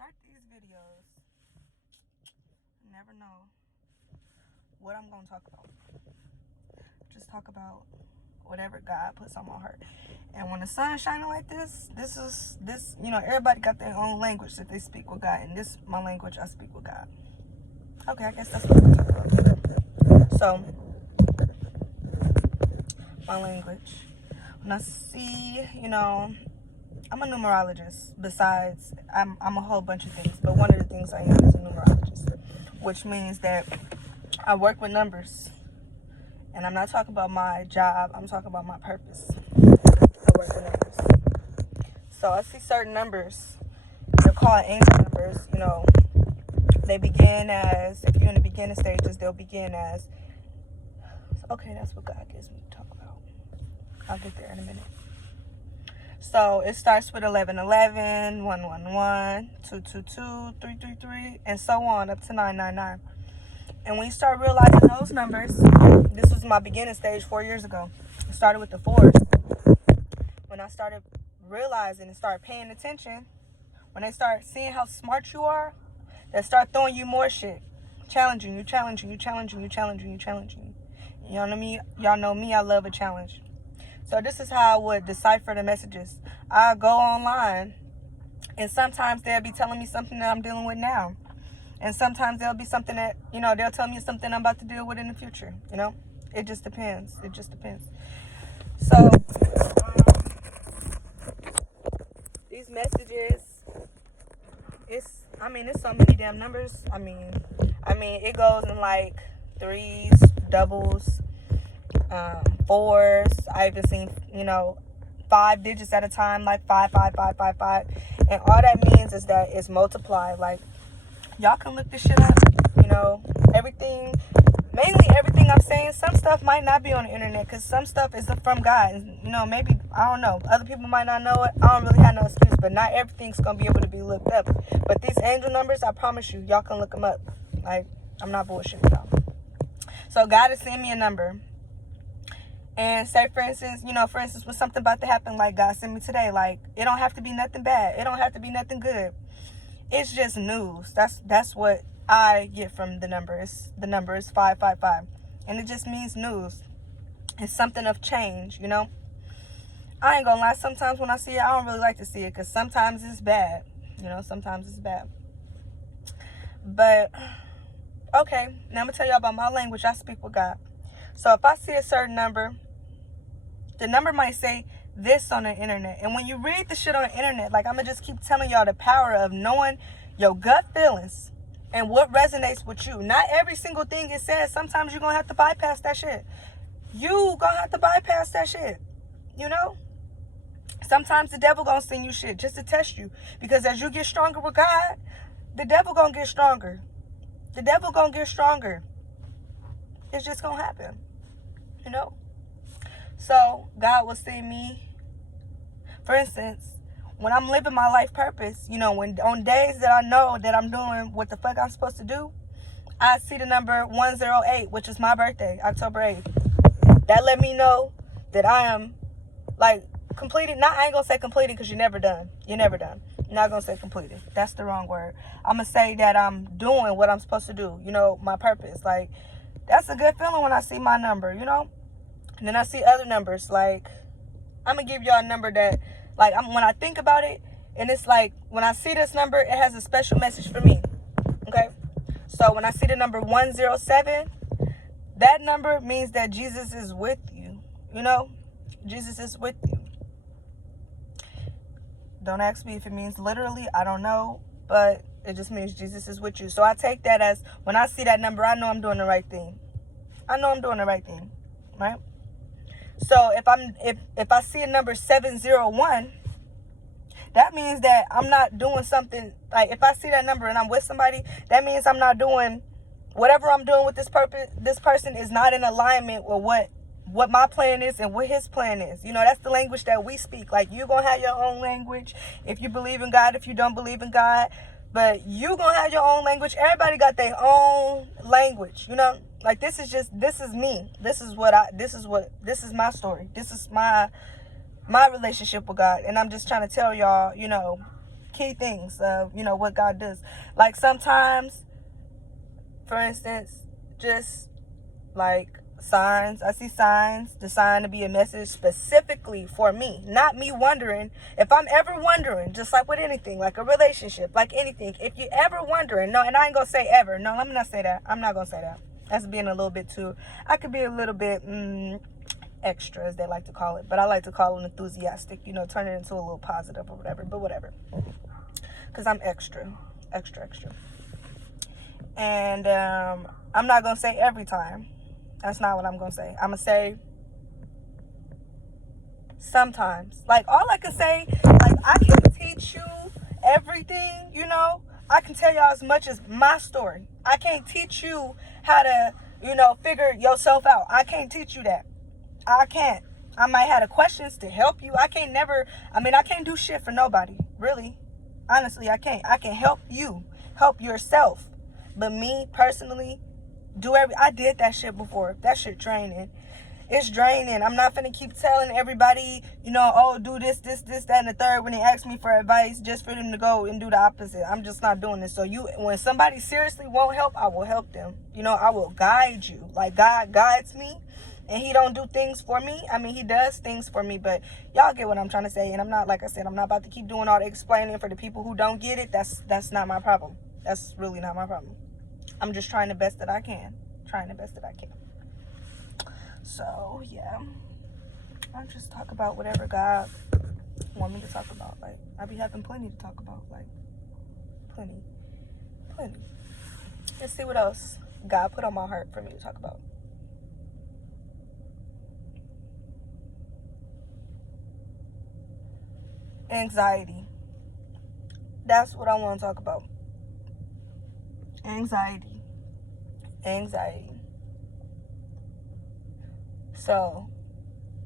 start these videos, you never know what I'm gonna talk about. Just talk about whatever God puts on my heart. And when the sun's shining like this, everybody got their own language that they speak with God. And this my language, I speak with God. Okay, I guess that's what I'm talking about. So, my language. When I see, I'm a numerologist. Besides, I'm a whole bunch of things. But one of the things I am is a numerologist. Which means that I work with numbers. And I'm not talking about my job. I'm talking about my purpose. I work with numbers. So I see certain numbers. They're called angel numbers. They begin as, if you're in the beginning stages, they'll begin as, okay, that's what God gives me to talk about. I'll get there in a minute. So it starts with 1111, 111, 222, 333, and so on up to 999. And when you start realizing those numbers, this was my beginning stage 4 years ago. It started with the fours. When I started realizing and started paying attention, when they start seeing how smart you are, they start throwing you more shit. Challenging you. You know what I mean? Y'all know me, I love a challenge. So this is how I would decipher the messages. I go online, and sometimes they'll be telling me something that I'm dealing with now. And sometimes there'll be something that, they'll tell me something I'm about to deal with in the future. It just depends. So, these messages, it's so many damn numbers. It goes in like threes, doubles, fours. I even seen, 5 digits at a time, like 5, 5, 5, 5, 5. And all that means is that it's multiplied. Like, y'all can look this shit up. Mainly everything I'm saying, some stuff might not be on the internet because some stuff is from God. And, maybe, I don't know. Other people might not know it. I don't really have no excuse, but not everything's going to be able to be looked up. But these angel numbers, I promise you, y'all can look them up. Like, I'm not bullshitting y'all. So God is sending me a number. And say, for instance, when something about to happen, like God sent me today, like, it don't have to be nothing bad. It don't have to be nothing good. It's just news. That's what I get from the number. The number is 555. And it just means news. It's something of change, I ain't gonna lie. Sometimes when I see it, I don't really like to see it because sometimes it's bad. Sometimes it's bad. But, okay. Now I'm gonna tell y'all about my language. I speak with God. So if I see a certain number, the number might say this on the internet. And when you read the shit on the internet, like, I'm gonna just keep telling y'all the power of knowing your gut feelings and what resonates with you. Not every single thing it says. Sometimes you're gonna have to bypass that shit. Sometimes the devil gonna send you shit just to test you. Because as you get stronger with God, the devil gonna get stronger. It's just gonna happen. So God will send me, for instance, when I'm living my life purpose, when on days that I know that I'm doing what the fuck I'm supposed to do, I see the number 108, which is my birthday, October 8th. That let me know that I am, like, completed. I ain't gonna say completed because you're never done. I'm not gonna say completed. That's the wrong word. I'm gonna say that I'm doing what I'm supposed to do, my purpose. Like, that's a good feeling when I see my number, And then I see other numbers. Like, I'm gonna give y'all a number that, like, when I think about it, and it's like, when I see this number, it has a special message for me. Okay? So when I see the number 107, that number means that Jesus is with you. Jesus is with you. Don't ask me if it means literally. I don't know. But it just means Jesus is with you. So I take that as, when I see that number, I know I'm doing the right thing. Right? So if I see a number 701, that means that I'm not doing something. Like, if I see that number and I'm with somebody, that means I'm not doing whatever I'm doing with this person is not in alignment with what my plan is and what his plan is. That's the language that we speak. Like, you're gonna have your own language if you believe in God, if you don't believe in God, but you gonna have your own language. Everybody got their own language, Like, this is me. This is my story. This is my relationship with God. And I'm just trying to tell y'all, key things of, you know, what God does. Like sometimes, for instance, just like signs, I see signs designed to be a message specifically for me, not me wondering. If I'm ever wondering, just like with anything, like a relationship, like anything, if you ever wondering, no, and I ain't gonna say ever, no, let me not say that, I'm not gonna say that, that's being a little bit too, I could be a little bit extra, as they like to call it, but I like to call it enthusiastic, you know, turn it into a little positive or whatever, but whatever, because I'm extra. And I'm not gonna say every time. That's not what I'm gonna say. I'm gonna say sometimes. Like, all I can say, like, I can teach you everything, you know. I can tell y'all as much as my story. I can't teach you how to, you know, figure yourself out. I can't teach you that. I can't. I might have the questions to help you. I can't do shit for nobody. Really. Honestly, I can't. I can help you. Help yourself. But me, personally, I did that shit before. That shit draining. It's draining. I'm not finna keep telling everybody, you know, oh, do this, that, and the third when they ask me for advice just for them to go and do the opposite. I'm just not doing this. So when somebody seriously won't help, I will help them. You know, I will guide you. Like, God guides me, and he don't do things for me. I mean, he does things for me, but y'all get what I'm trying to say. And I'm not, like I said, I'm not about to keep doing all the explaining for the people who don't get it. That's not my problem. That's really not my problem. I'm just trying the best that I can. So, yeah. I'll just talk about whatever God want me to talk about. Like, I be having plenty to talk about. Like, plenty. Let's see what else God put on my heart for me to talk about. Anxiety. That's what I want to talk about. Anxiety. So,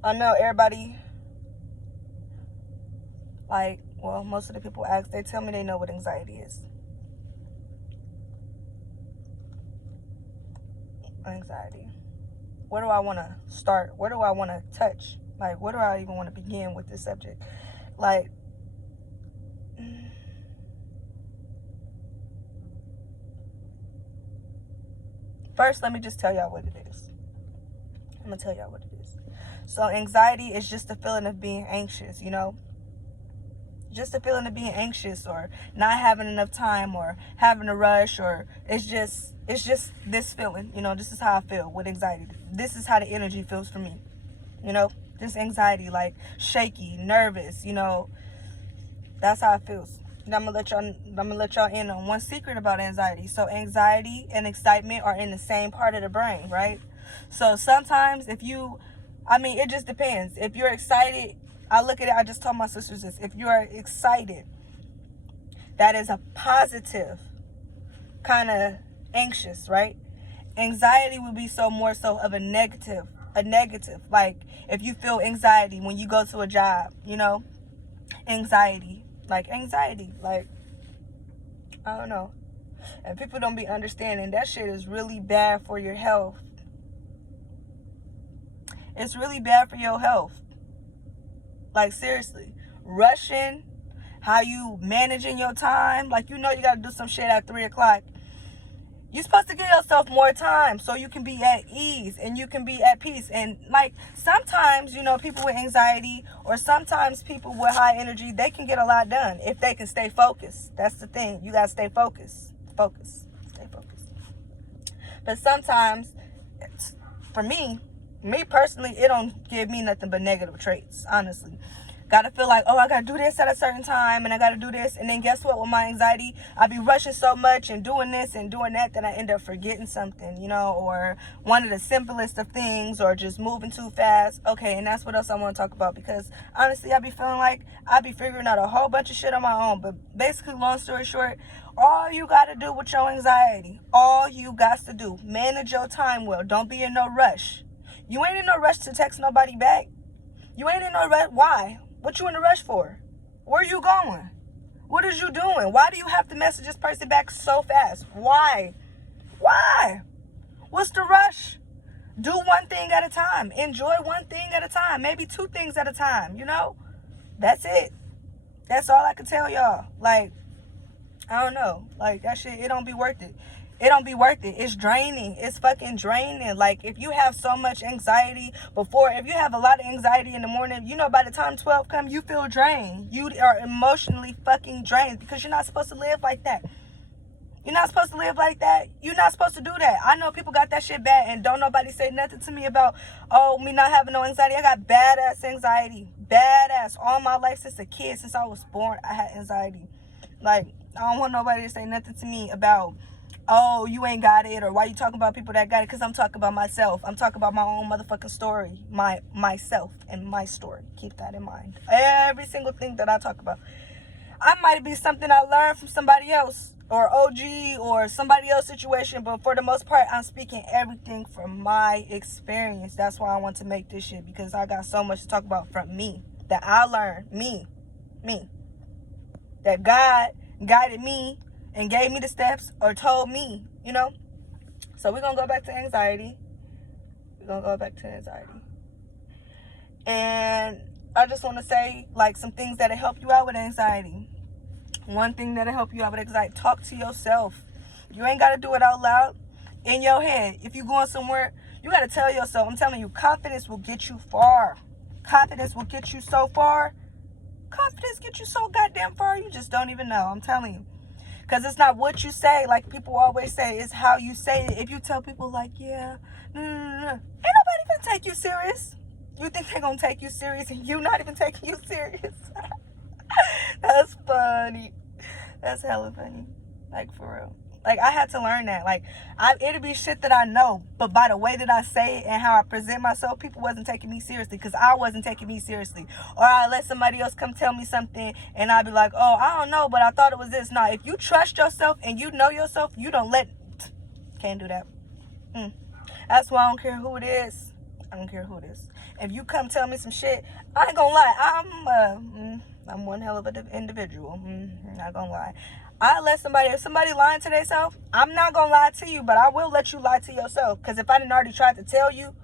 I know everybody, like, well, most of the people ask, they tell me they know what anxiety is. Anxiety. Where do I want to start? Where do I want to touch? Like, where do I even want to begin with this subject? Like, first, let me just tell y'all what it is. I'm going to tell y'all what it is. So, anxiety is just a feeling of being anxious, you know? Just a feeling of being anxious, or not having enough time, or having a rush, or it's just this feeling, you know? This is how I feel with anxiety. This is how the energy feels for me, you know? Just anxiety, like shaky, nervous, you know? That's how it feels. And I'm gonna let y'all in on one secret about anxiety. So anxiety and excitement are in the same part of the brain, right? So sometimes it just depends. If you're excited, I look at it, I just told my sisters this. If you are excited, that is a positive kind of anxious, right? Anxiety would be more so of a negative. Like, if you feel anxiety when you go to a job, you know, anxiety, like, I don't know. And people don't be understanding that shit is really bad for your health. It's really bad for your health. Like, seriously. Rushing, how you managing your time. Like, you know you got to do some shit at 3 o'clock. You're supposed to give yourself more time so you can be at ease and you can be at peace. And, like, sometimes, you know, people with anxiety, or sometimes people with high energy, they can get a lot done if they can stay focused. That's the thing. You got to stay focused. Stay focused. But sometimes, for me personally, it don't give me nothing but negative traits, honestly. Gotta feel like, oh, I gotta do this at a certain time, and I gotta do this, and then guess what? With my anxiety, I be rushing so much and doing this and doing that I end up forgetting something, you know, or one of the simplest of things, or just moving too fast. Okay, and that's what else I want to talk about, because honestly, I be feeling like I be figuring out a whole bunch of shit on my own. But basically, long story short, all you gotta do with your anxiety, all you got to do, manage your time well. Don't be in no rush. You ain't in no rush to text nobody back. You ain't in no rush. Why? What you in a rush for? Where you going? What is you doing? Why do you have to message this person back so fast? Why? What's the rush? Do one thing at a time. Enjoy one thing at a time. Maybe 2 things at a time, you know? That's it. That's all I can tell y'all. Like, I don't know. Like, that shit, it don't be worth it. It don't be worth it. It's draining. It's fucking draining. Like, if you have so much anxiety if you have a lot of anxiety in the morning, you know, by the time 12 come, you feel drained. You are emotionally fucking drained because you're not supposed to live like that. You're not supposed to live like that. You're not supposed to do that. I know people got that shit bad and don't nobody say nothing to me about, oh, me not having no anxiety. I got badass anxiety. Badass. All my life since a kid, since I was born, I had anxiety. Like, I don't want nobody to say nothing to me about, oh, you ain't got it, or why you talking about people that got it, because I'm talking about myself. I'm talking about my own motherfucking story. Myself and my story. Keep that in mind. Every single thing that I talk about. I might be something I learned from somebody else, or OG, or somebody else's situation, but for the most part, I'm speaking everything from my experience. That's why I want to make this shit, because I got so much to talk about from me, that I learned, me, that God guided me and gave me the steps, or told me, you know. So we're gonna go back to anxiety. And I just want to say, like, some things that'll help you out with anxiety. One thing that'll help you out with anxiety: talk to yourself. You ain't gotta do it out loud. In your head, if you're going somewhere, you gotta tell yourself. I'm telling you, confidence will get you far. Confidence will get you so far. Confidence get you so goddamn far, you just don't even know. I'm telling you. Because it's not what you say, like people always say, it's how you say it. If you tell people, like, yeah, ain't nobody gonna take you serious. You think they're gonna take you serious and you not even taking you serious? That's funny. That's hella funny. Like, for real. Like, I had to learn that. Like, it'd be shit that I know, but by the way that I say it and how I present myself, people wasn't taking me seriously because I wasn't taking me seriously. Or I let somebody else come tell me something and I'd be like, oh, I don't know, but I thought it was this. Now, if you trust yourself and you know yourself, you don't can't do that. That's why I don't care who it is. I don't care who it is. If you come tell me some shit, I ain't gonna lie. I'm one hell of an individual. Not gonna lie. If somebody lying to themselves, I'm not gonna lie to you, but I will let you lie to yourself. Because if I didn't already try to tell you,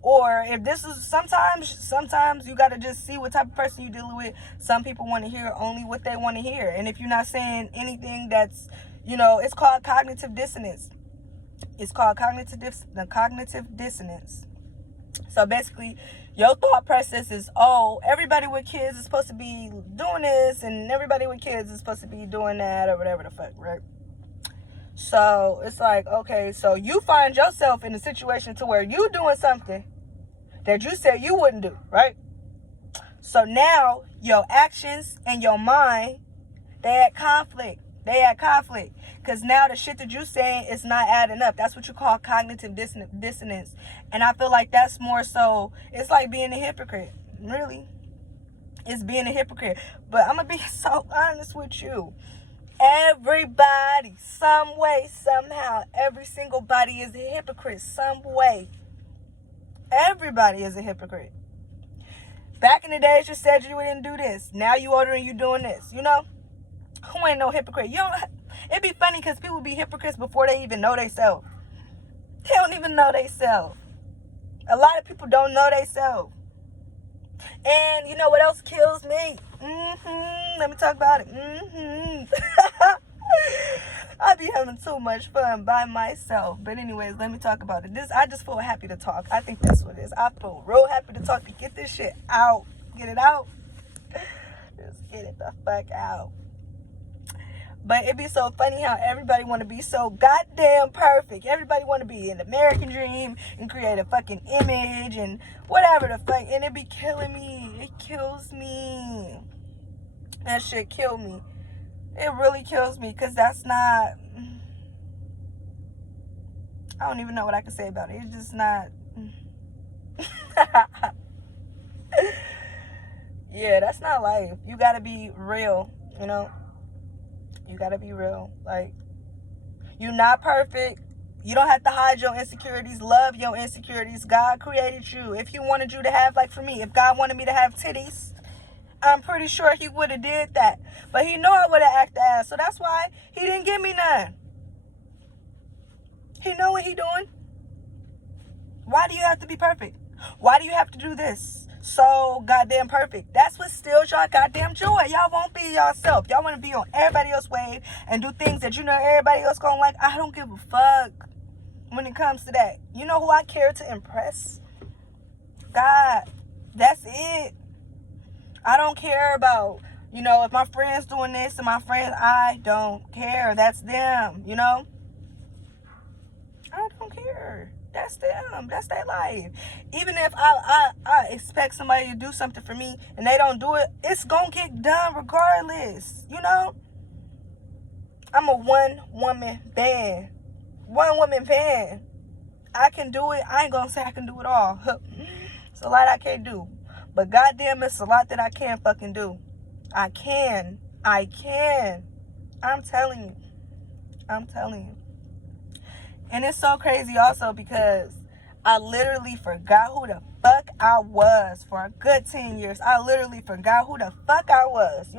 or if this is sometimes you gotta just see what type of person you're dealing with. Some people want to hear only what they want to hear, and if you're not saying anything that's, it's called cognitive dissonance. It's called cognitive dissonance. So basically, your thought process is, oh, everybody with kids is supposed to be doing this, and everybody with kids is supposed to be doing that, or whatever the fuck, right? So it's like, okay, so you find yourself in a situation to where you doing something that you said you wouldn't do, right? So now your actions and your mind, they had conflict. Because now the shit that you're saying is not adding up. That's what you call cognitive dissonance. And I feel like that's more so, it's like being a hypocrite. Really. It's being a hypocrite. But I'm going to be so honest with you. Everybody, some way, somehow, every single body is a hypocrite some way. Everybody is a hypocrite. Back in the days, you said you didn't do this. Now you older and you doing this, Who ain't no hypocrite? It'd be funny because people be hypocrites before they even know themselves. They don't even know themselves. A lot of people don't know themselves. And you know what else kills me? Let me talk about it. I be having too much fun by myself. But anyways, let me talk about it. I just feel happy to talk. I think that's what it is. I feel real happy to talk, to get this shit out. Get it out. Just get it the fuck out. But it'd be so funny how everybody want to be so goddamn perfect. Everybody want to be an American dream and create a fucking image and whatever the fuck. And it be killing me. It kills me. That shit kill me. It really kills me because that's not... I don't even know what I can say about it. It's just not... Yeah, that's not life. You gotta be real, You gotta be real. Like, you're not perfect. You don't have to hide your insecurities. Love your insecurities. God created you. If He wanted you to have, like for me, if God wanted me to have titties, I'm pretty sure He would have did that. But He know I would have acted ass. So that's why He didn't give me none. He know what He doing. Why do you have to be perfect? Why do you have to do this? so goddamn perfect. That's what steals y'all goddamn joy. Y'all won't be yourself. Y'all want to be on everybody else's wave and do things that you know everybody else gonna like. I don't give a fuck when it comes to that. You know who I care to impress? God. That's it. I don't care about, if my friends doing this and my friends, I don't care. That's them, I don't care. That's them. That's their life. Even if I expect somebody to do something for me and they don't do it, it's gonna get done regardless. I'm a one-woman band. One-woman band. I can do it. I ain't gonna say I can do it all. It's a lot I can't do. But goddamn, it's a lot that I can fucking do. I can. I'm telling you. And it's so crazy also because I literally forgot who the fuck I was for a good 10 years. I literally forgot who the fuck I was,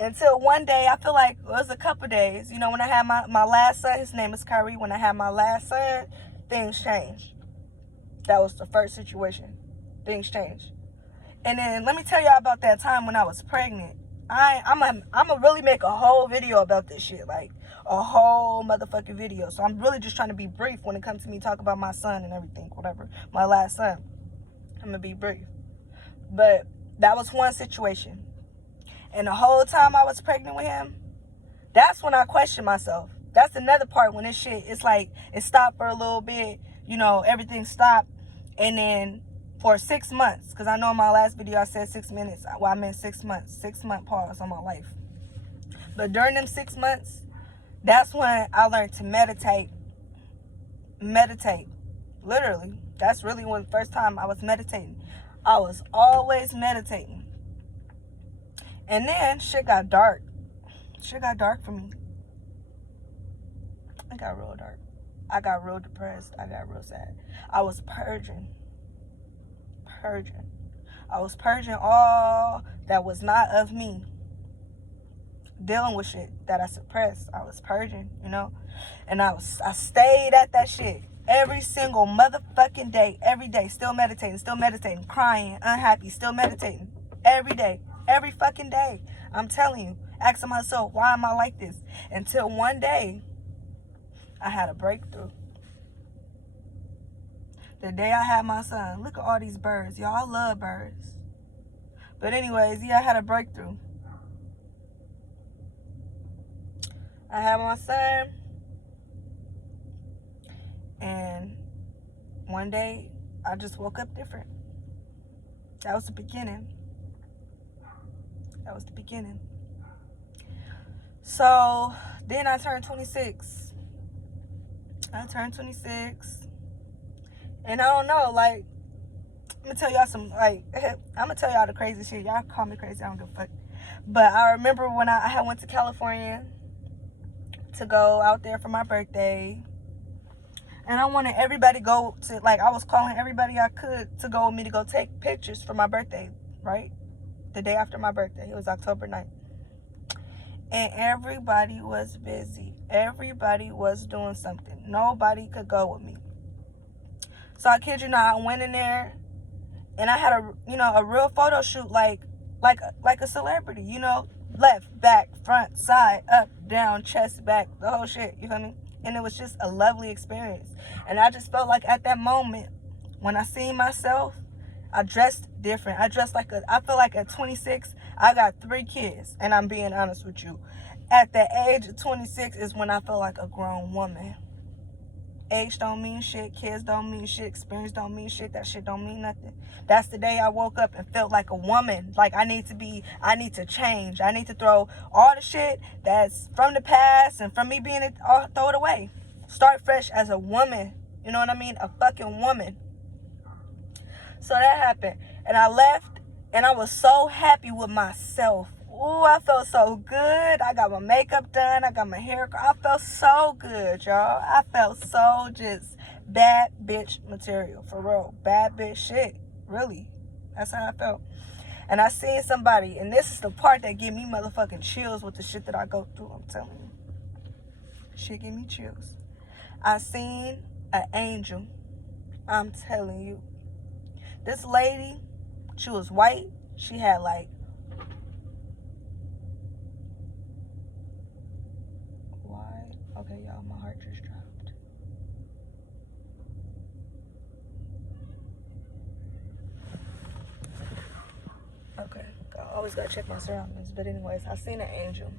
until one day, I feel like it was a couple days, when I had my last son. His name is Kyrie. When I had my last son, things changed. That was the first situation. Things changed. And then let me tell y'all about that time when I was pregnant. I'm gonna really make a whole video about this shit, like a whole motherfucking video. So I'm really just trying to be brief when it comes to me talk about my son and everything, whatever. My last son. I'm gonna be brief. But that was one situation. And the whole time I was pregnant with him, that's when I questioned myself. That's another part when this shit, it's like it stopped for a little bit, everything stopped. And then for 6 months, because I know in my last video I said 6 minutes. Well, I meant 6 months. 6-month pause on my life. But during them 6 months, that's when I learned to meditate. Literally. That's really when the first time I was meditating. I was always meditating. And then shit got dark. Shit got dark for me. It got real dark. I got real depressed. I got real sad. I was purging. I was purging all that was not of me. Dealing with shit that I suppressed. I was purging, and I stayed at that shit every single motherfucking day, every day, still meditating, crying, unhappy, still meditating, every day, every fucking day. I'm telling you, asking myself, why am I like this? Until one day, I had a breakthrough. The day I had my son. Look at all these birds. Y'all, I love birds. But anyways, I had a breakthrough. I had my son. And one day, I just woke up different. That was the beginning. So, then I turned 26. And I don't know, like, I'm gonna tell y'all I'm gonna tell y'all the crazy shit. Y'all call me crazy, I don't give a fuck. But I remember when I went to California to go out there for my birthday. And I wanted everybody to go to, I was calling everybody I could to go with me to go take pictures for my birthday, right? The day after my birthday. It was October 9th. And everybody was busy. Everybody was doing something. Nobody could go with me. So I kid you not, I went in there and I had a real photo shoot like a celebrity, left, back, front, side, up, down, chest, back, the whole shit, you feel me? And it was just a lovely experience. And I just felt like at that moment, when I seen myself, I dressed different. I feel like at 26, I got 3 kids. And I'm being honest with you. At the age of 26 is when I feel like a grown woman. Age don't mean shit. Kids don't mean shit. Experience don't mean shit. That shit don't mean nothing. That's the day I woke up and felt like a woman. Like I need to change. I need to throw all the shit that's from the past and from me being it, throw it away. Start fresh as a woman. You know what I mean? A fucking woman. So that happened. And I left and I was so happy with myself. Ooh, I felt so good. I got my makeup done. I got my hair. I felt so good, y'all. I felt so just bad bitch material. For real. Bad bitch shit. Really. That's how I felt. And I seen somebody, and this is the part that give me motherfucking chills with the shit that I go through. I'm telling you. Shit give me chills. I seen an angel. I'm telling you. This lady, She was white. She had like, why? Okay, y'all, my heart just dropped. Okay, I always gotta check my surroundings. But anyways, I seen an angel.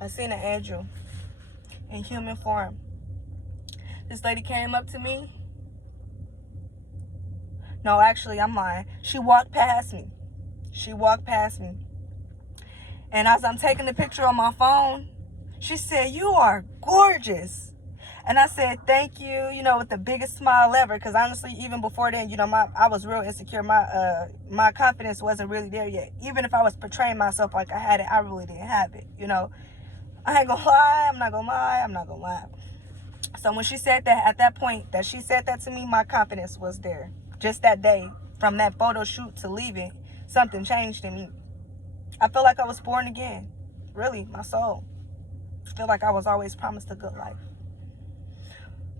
I seen an angel in human form. This lady came up to me. No, actually, I'm lying. She walked past me. She walked past me. And as I'm taking the picture on my phone, she said, "You are gorgeous." And I said, "Thank you," you know, with the biggest smile ever. Because honestly, even before then, you know, I was real insecure. My confidence wasn't really there yet. Even if I was portraying myself like I had it, I really didn't have it, you know. I ain't gonna lie. I'm not gonna lie. So when she said that, at that point that she said that to me, my confidence was there. Just that day, from that photo shoot to leaving, something changed in me. I feel like I was born again. Really, my soul. I feel like I was always promised a good life.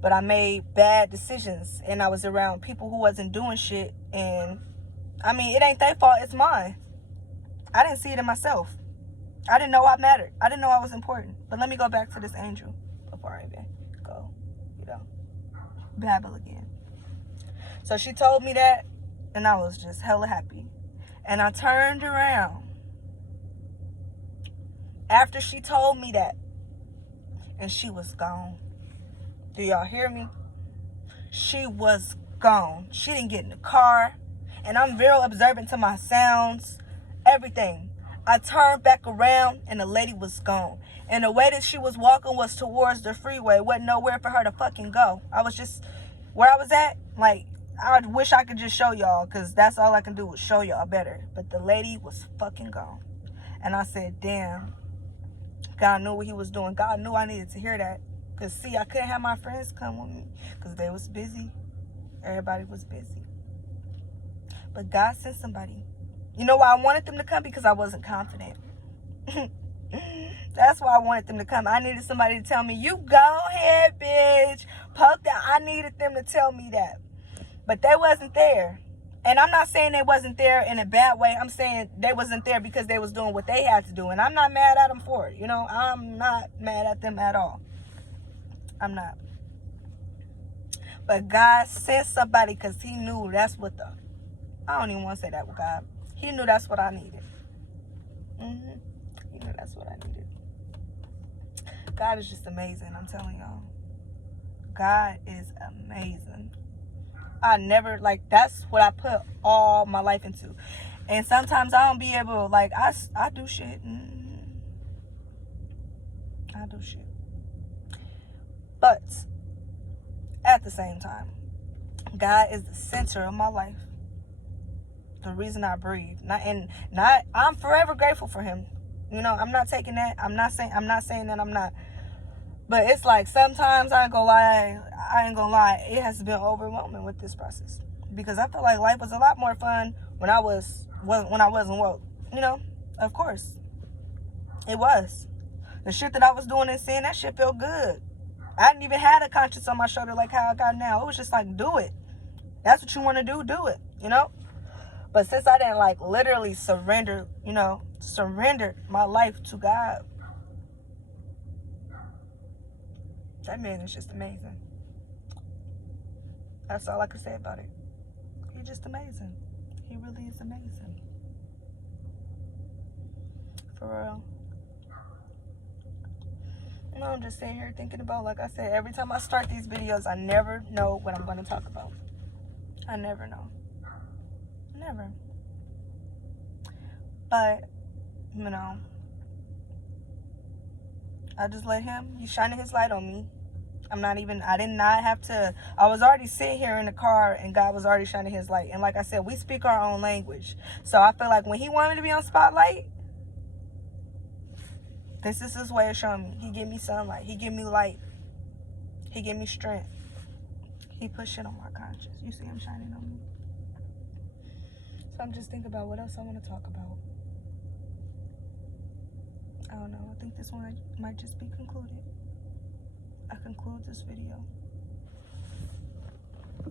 But I made bad decisions, and I was around people who wasn't doing shit. And I mean, it ain't their fault, it's mine. I didn't see it in myself. I didn't know I mattered. I didn't know I was important. But let me go back to this angel before I even go, you know, babble again. So she told me that, and I was just hella happy. And I turned around after she told me that, and she was gone. Do y'all hear me? She was gone. She didn't get in the car. And I'm very observant to my sounds, everything. I turned back around and the lady was gone. And the way that she was walking was towards the freeway. Wasn't nowhere for her to fucking go. I was just, where I was at, like, I wish I could just show y'all, because that's all I can do is show y'all better. But the lady was fucking gone. And I said, damn, God knew what he was doing. God knew I needed to hear that. Because, see, I couldn't have my friends come with me because they was busy. Everybody was busy. But God sent somebody. You know why I wanted them to come? Because I wasn't confident. That's why I wanted them to come. I needed somebody to tell me, "You go ahead, bitch. Poke that." I needed them to tell me that. But they wasn't there. And I'm not saying they wasn't there in a bad way. I'm saying they wasn't there because they was doing what they had to do. And I'm not mad at them for it. You know, I'm not mad at them at all. I'm not. But God sent somebody because he knew that's what the... I don't even want to say that with God. He knew that's what I needed. He knew that's what I needed. God is just amazing, I'm telling y'all. God is amazing. I never, like, that's what I put all my life into. And sometimes I don't be able, like, I do shit. I do shit. But at the same time, God is the center of my life. The reason I breathe. I'm forever grateful for him. You know, I'm not taking that. I'm not saying that I'm not. But it's like sometimes I ain't gonna lie, it has been overwhelming with this process. Because I feel like life was a lot more fun when I wasn't woke. You know, of course. It was. The shit that I was doing and saying, that shit felt good. I didn't even have a conscience on my shoulder like how I got now. It was just like, do it. That's what you want to do it, you know? But since I didn't, like, literally surrender my life to God, that man is just amazing. That's all I can say about it. He's just amazing. He really is amazing. For real. You know, I'm just sitting here thinking about, like I said, every time I start these videos, I never know what I'm going to talk about. I never know. Never. But, you know, I just let him, he's shining his light on me. I did not have to, I was already sitting here in the car and God was already shining his light. And like I said, we speak our own language. So I feel like when he wanted me to be on spotlight, this is his way of showing me. He give me sunlight. He give me light. He give me strength. He put shit on my conscience. You see him shining on me. So I'm just thinking about what else I want to talk about. I don't know. I think this one might just be concluded. I conclude this video.